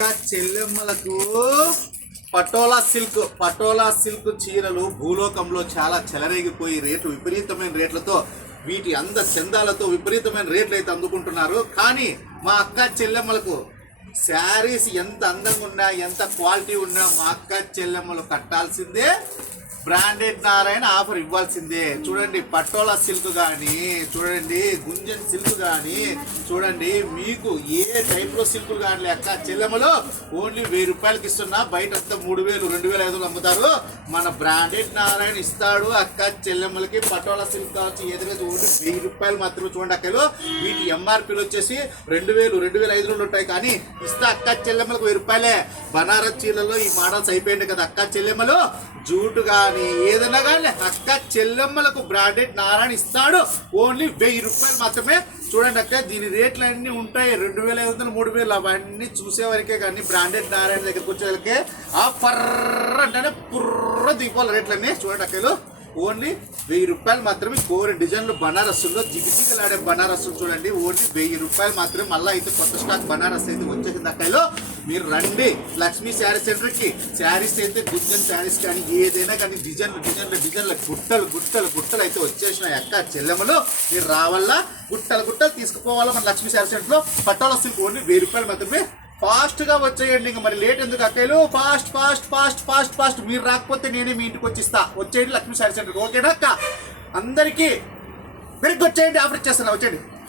చెల్లెమ్మలకు పటోలా సిల్క్ చీరలు భూలోకంలో చాలా చెలరేగిపోయి విపరీతమైన రేట్లతో వీటి చందాలతో విపరీతమైన రేట్లు అయితే అందుకుంటున్నారు. కానీ మా అక్క చెల్లెమ్మలకు శారీస్ ఎంత అందంగా ఉన్నా ఎంత క్వాలిటీ ఉన్నా మా అక్క చెల్లెమ్మలు కట్టాల్సిందే. బ్రాండెడ్ నారాయణ ఆఫర్ ఇవ్వాల్సిందే. చూడండి పటోలా సిల్క్ కానీ, చూడండి గుంజన్ సిల్క్ కానీ, చూడండి మీకు ఏ టైప్లో సిల్క్ కానీ అక్క చెల్లెమ్మలు ఓన్లీ 1000 రూపాయలకి ఇస్తున్నా. బయట అంతా 3000 2500 అమ్ముతారు. మన బ్రాండెడ్ నారాయణ ఇస్తాడు అక్క చెల్లెమ్మలకి. పటోలా సిల్క్ కావచ్చు ఏదైనా ఓన్లీ 1000 రూపాయలు మాత్రమే. చూడండి అక్కలు వీటి ఎంఆర్పీలు వచ్చేసి 2000 2500 ఉంటాయి. కానీ ఇస్తా అక్క చెల్లెమ్మలకు 1000 రూపాయలే. బనారస్ చీరలలో ఈ మోడల్స్ అయిపోయింది కదా అక్క చెల్లెమ్మలు. జూటు కానీ ఏదైనా కానీ అక్క చెల్లెమ్మలకు బ్రాండెడ్ నారాయణ ఇస్తాడు. ఓన్లీ 1000 రూపాయలు మాత్రమే. చూడండి అక్క దీని రేట్లు అన్నీ ఉంటాయి. 2500 3000 అవన్నీ చూసేవరకే. కానీ బ్రాండెడ్ నారాయణ దగ్గరికి వచ్చేసరికి ఆ పర్ర అంటేనే పుర్ర దిగిపోవాలి రేట్లన్నీ. చూడండి అక్కలు ఓన్లీ 1000 రూపాయలు మాత్రమే. కోరి డిజైన్లు బనారస్సుల్లో జిగిజిగలాడే బనారస్సులు చూడండి ఓన్లీ 1000 రూపాయలు మాత్రమే. మళ్ళీ అయితే కొత్త స్టాక్ బనారస్ అయితే వచ్చేసింది అక్కలో. మీరు రండి లక్ష్మీ శారీ సెంటర్కి. శారీస్ అయితే గుంజన్ శారీస్ కానీ ఏదైనా కానీ డిజైన్ల గుట్టలు అయితే వచ్చేసినాయి అక్క చెల్లెమ్మలు. మీరు రావాలా గుట్టలు తీసుకుపోవాలా మన లక్ష్మీ శారీ సెంటర్లో. పటోలా సిల్క్ ఓన్లీ 1000 రూపాయలు మాత్రమే. ఫాస్ట్గా వచ్చేయండి. ఇంకా మరి లేట్ ఎందుకు అక్కలు. ఫాస్ట్ మీరు రాకపోతే నేనే మీ ఇంటికి వచ్చిస్తా. వచ్చేయండి లక్ష్మీ శారీ సెంటర్కి. ఓకేనా అక్క? అందరికీ మెరుగ్గా వచ్చేయండి. ఆఫర్ ఇచ్చేస్తున్నా. వచ్చేయండి.